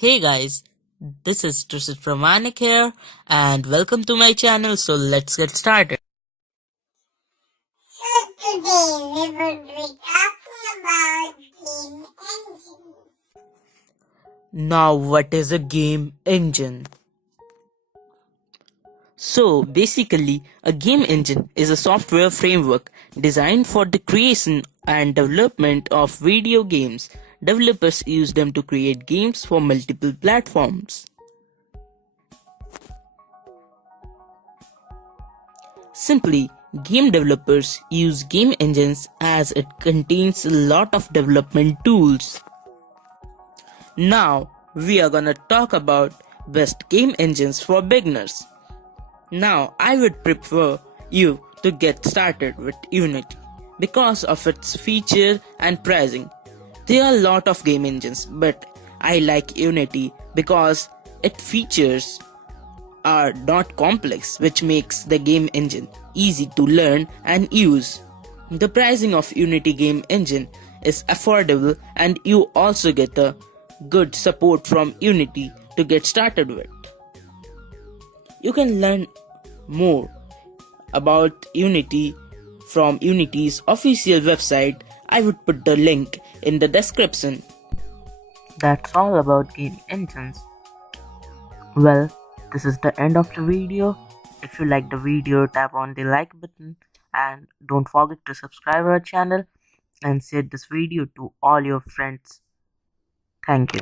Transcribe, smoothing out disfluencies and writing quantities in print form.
Hey guys, this is Trishit Pramanik here and welcome to my channel. So let's get started. So today we will be talking about game engines. Now what is a game engine? So basically a game engine is a software framework designed for the creation and development of video games. Developers use them to create games for multiple platforms. Simply, game developers use game engines as it contains a lot of development tools. Now, we are gonna talk about best game engines for beginners. Now, I would prefer you to get started with Unity because of its feature and pricing. There are a lot of game engines, but I like Unity because its features are not complex, which makes the game engine easy to learn and use. The pricing of Unity game engine is affordable and you also get a good support from Unity to get started with. You can learn more about Unity from Unity's official website. I would put the link in the description. That's all about game engines. Well, this is the end of the video. If you like the video, tap on the like button and don't forget to subscribe our channel and share this video to all your friends. Thank you.